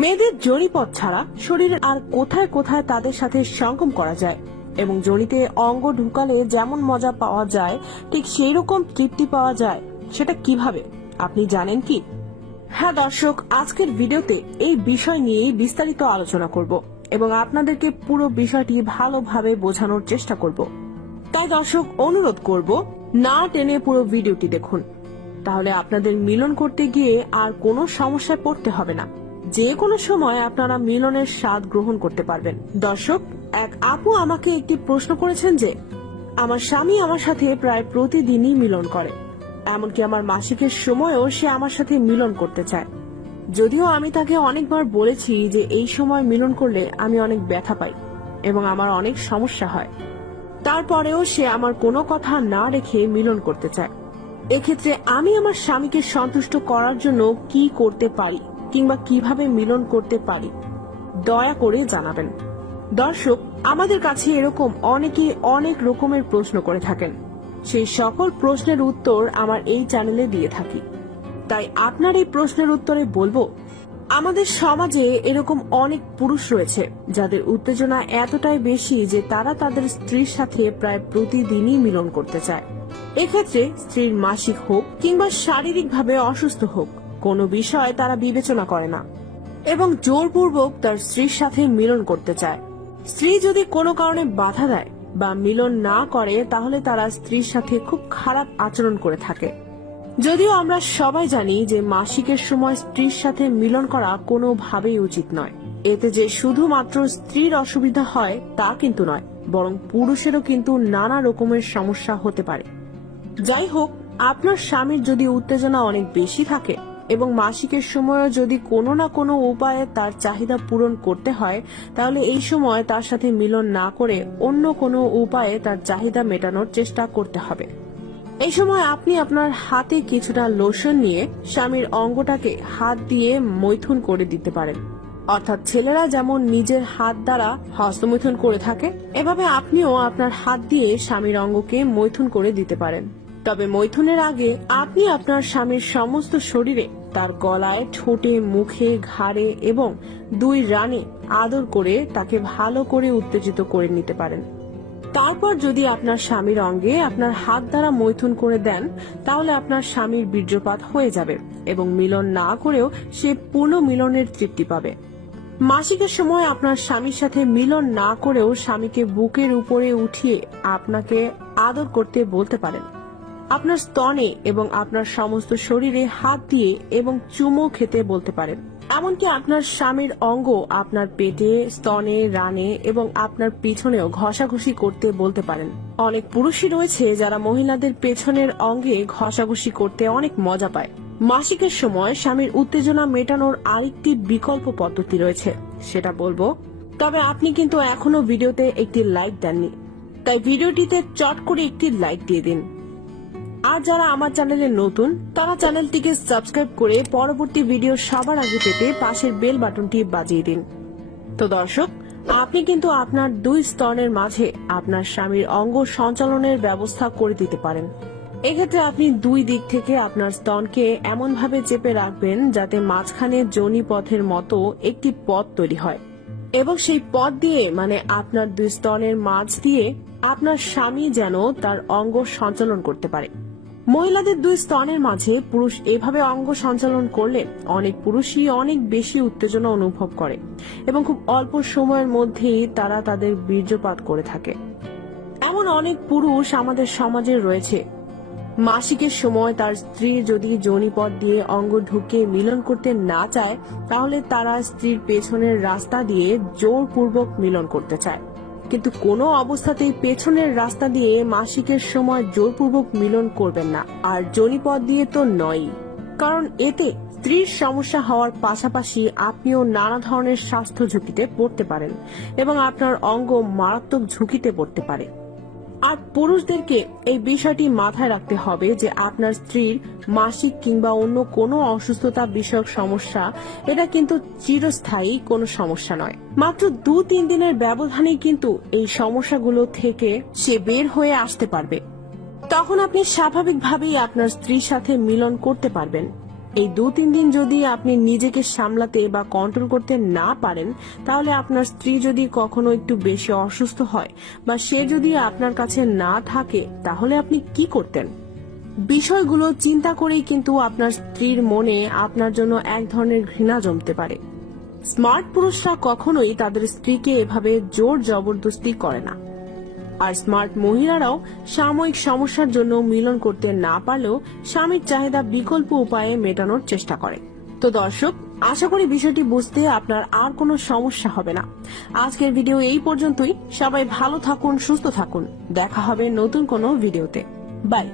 মেয়েদের যোনিপথ ছাড়া শরীরের আর কোথায় কোথায় তাদের সাথে সঙ্গম করা যায় এবং যোনিতে অঙ্গ ঢুকালে যেমন মজা পাওয়া যায় ঠিক সেই রকম তৃপ্তি পাওয়া যায়, সেটা কিভাবে আপনি জানেন কি? হ্যাঁ দর্শক, আজকের ভিডিওতে এই বিষয় নিয়েই বিস্তারিত আলোচনা করব এবং আপনাদেরকে পুরো বিষয়টি ভালোভাবে বোঝানোর চেষ্টা করব। তাই দর্শক, অনুরোধ করব না টেনে পুরো ভিডিওটি দেখুন, তাহলে আপনাদের মিলন করতে গিয়ে আর কোনো সমস্যায় পড়তে হবে না। যে কোনো সময় আপনারা মিলনের স্বাদ গ্রহণ করতে পারবেন। দর্শক, এক আপু আমাকে একটি প্রশ্ন করেছেন যে আমার স্বামী আমার সাথে প্রায় প্রতিদিনই মিলন করে, এমনকি আমার মাসিকের সময়ও সে আমার সাথে মিলন করতে চায়। যদিও আমি তাকে অনেকবার বলেছি যে এই সময় মিলন করলে আমি অনেক ব্যথা পাই এবং আমার অনেক সমস্যা হয়, তারপরেও সে আমার কোনো কথা না রেখে মিলন করতে চায়। এক্ষেত্রে আমি আমার স্বামীকে সন্তুষ্ট করার জন্য কি করতে পারি কিংবা কিভাবে মিলন করতে পারি, দয়া করে জানাবেন। দর্শক, আমাদের কাছে এরকম অনেকেই অনেক রকমের প্রশ্ন করে থাকেন। সেই সকল প্রশ্নের উত্তর আমার এই চ্যানেলে দিয়ে থাকি। তাই আপনার এই প্রশ্নের উত্তরে বলবো, আমাদের সমাজে এরকম অনেক পুরুষ রয়েছে যাদের উত্তেজনা এতটাই বেশি যে তারা তাদের স্ত্রীর সাথে প্রায় প্রতিদিনই মিলন করতে চায়। এক্ষেত্রে স্ত্রীর মাসিক হোক কিংবা শারীরিকভাবে অসুস্থ হোক, কোনো বিষয় তারা বিবেচনা করে না এবং জোরপূর্বক তার স্ত্রীর সাথে মিলন করতে চায়। স্ত্রী যদি কোনো কারণে বাধা দেয় বা মিলন না করে, তাহলে তারা স্ত্রীর সাথে খুব খারাপ আচরণ করে থাকে। যদিও আমরা সবাই জানি যে মাসিকের সময় স্ত্রীর সাথে মিলন করা কোনোভাবেই উচিত নয়। এতে যে শুধুমাত্র স্ত্রীর অসুবিধা হয় তা কিন্তু নয়, বরং পুরুষেরও কিন্তু নানা রকমের সমস্যা হতে পারে। যাই হোক, আপনার স্বামীর যদি উত্তেজনা অনেক বেশি থাকে এবং মাসিকের সময়ও যদি কোনো না কোনো উপায়ে তার চাহিদা পূরণ করতে হয়, তাহলে এই সময় তার সাথে মিলন না করে অন্য কোনো উপায়ে তার চাহিদা মেটানোর চেষ্টা করতে হবে। এই সময় আপনি আপনার হাতে কিছুটা লোশন নিয়ে স্বামীর অঙ্গটাকে হাত দিয়ে মৈথুন করে দিতে পারেন। অর্থাৎ ছেলেরা যেমন নিজের হাত দ্বারা হস্তমৈথুন করে থাকে, এভাবে আপনিও আপনার হাত দিয়ে স্বামীর অঙ্গকে মৈথুন করে দিতে পারেন। তবে মৈথুনের আগে আপনি আপনার স্বামীর সমস্ত শরীরে, তার গলায়, ঠোঁটে, মুখে, ঘাড়ে এবং দুই রানে আদর করে তাকে ভালো করে উত্তেজিত করে নিতে পারেন। তারপর যদি আপনার স্বামীর অঙ্গে আপনার হাত দ্বারা মৈথুন করে দেন, তাহলে আপনার স্বামীর বীর্যপাত হয়ে যাবে এবং মিলন না করেও সে পূর্ণ মিলনের তৃপ্তি পাবে। মাসিকের সময় আপনার স্বামীর সাথে মিলন না করেও স্বামীকে বুকের উপরে উঠিয়ে আপনাকে আদর করতে বলতে পারেন। আপনার স্তনে এবং আপনার সমস্ত শরীরে হাত দিয়ে এবং চুমো খেতে বলতে পারেন। এমনকি আপনার স্বামীর অঙ্গ আপনার পেটে, স্তনে, রানে এবং আপনার পিছনেও ঘষাঘষি করতে বলতে পারেন। অনেক পুরুষই রয়েছে যারা মহিলাদের পেছনের অঙ্গে ঘষাঘষি করতে অনেক মজা পায়। মাসিকের সময় স্বামীর উত্তেজনা মেটানোর আরেকটি বিকল্প পদ্ধতি রয়েছে, সেটা বলবো। তবে আপনি কিন্তু এখনো ভিডিওতে একটি লাইক দেননি, তাই ভিডিওটিতে চট করে একটি লাইক দিয়ে দিন। আর যারা আমার চ্যানেলে নতুন, তারা চ্যানেলটিকে সাবস্ক্রাইব করে পরবর্তী ভিডিও সবার আগে পেতে পাশের বেল বাটনটি বাজিয়ে দিন। তো দর্শক, আপনি কিন্তু আপনার দুই স্তনের মাঝে আপনার স্বামীর অঙ্গ সঞ্চালনের ব্যবস্থা করে দিতে পারেন। এক্ষেত্রে আপনি দুই দিক থেকে আপনার স্তনকে এমন ভাবে চেপে রাখবেন যাতে মাঝখানে যোনি পথের মতো একটি পথ তৈরি হয় এবং সেই পথ দিয়ে, মানে আপনার দুই স্তনের মাঝ দিয়ে, আপনার স্বামী যেন তার অঙ্গ সঞ্চালন করতে পারে। মহিলাদের দুই স্তনের মাঝে পুরুষ এভাবে অঙ্গ সঞ্চালন করলে অনেক পুরুষই অনেক বেশি উত্তেজনা অনুভব করে এবং খুব অল্প সময়ের মধ্যেই তারা তাদের বীর্যপাত করে থাকে। এমন অনেক পুরুষ আমাদের সমাজে রয়েছে, মাসিকের সময় তার স্ত্রী যদি যোনিপথ দিয়ে অঙ্গ ঢুকে মিলন করতে না চায়, তাহলে তারা স্ত্রীর পেছনের রাস্তা দিয়ে জোরপূর্বক মিলন করতে চায়। কিন্তু কোনো অবস্থাতেই পেছনের রাস্তা দিয়ে মাসিকের সময় জোরপূর্বক মিলন করবেন না, আর যোনিপথ দিয়ে তো নয়ই, কারণ এতে স্ত্রীর সমস্যা হওয়ার পাশাপাশি আপনিও নানা ধরনের স্বাস্থ্য ঝুঁকিতে পড়তে পারেন এবং আপনার অঙ্গ মারাত্মক ঝুঁকিতে পড়তে পারে। আর পুরুষদেরকে এই বিষয়টি মাথায় রাখতে হবে যে আপনার স্ত্রীর মাসিক কিংবা অন্য কোনো অসুস্থতা বিষয়ক সমস্যা, এটা কিন্তু চিরস্থায়ী কোনো সমস্যা নয়। মাত্র 2-3 দিনের ব্যবধানেই কিন্তু এই সমস্যাগুলো থেকে সে বের হয়ে আসতে পারবে। তখন আপনি স্বাভাবিকভাবেই আপনার স্ত্রীর সাথে মিলন করতে পারবেন। এই 2-3 দিন যদি আপনি নিজেকে সামলাতে বা কন্ট্রোল করতে না পারেন, তাহলে আপনার স্ত্রী যদি কখনো একটু বেশি অসুস্থ হয় বা সে যদি আপনার কাছে না থাকে, তাহলে আপনি কি করতেন? বিষয়গুলো চিন্তা করেই কিন্তু আপনার স্ত্রীর মনে আপনার জন্য এক ধরনের ঘৃণা জমতে পারে। স্মার্ট পুরুষরা কখনোই তাদের স্ত্রীকে এভাবে জোর জবরদস্তি করে না। আর স্মার্ট মহিলারাও সাময়িক সমস্যার জন্য মিলন করতে না পারলেও স্বামীর চাহিদা বিকল্প উপায়ে মেটানোর চেষ্টা করে। তো দর্শক, আশা করি বিষয়টি বুঝতে আপনার আর কোনো সমস্যা হবে না। আজকের ভিডিও এই পর্যন্তই। সবাই ভালো থাকুন, সুস্থ থাকুন। দেখা হবে নতুন কোনো ভিডিওতে। বাই।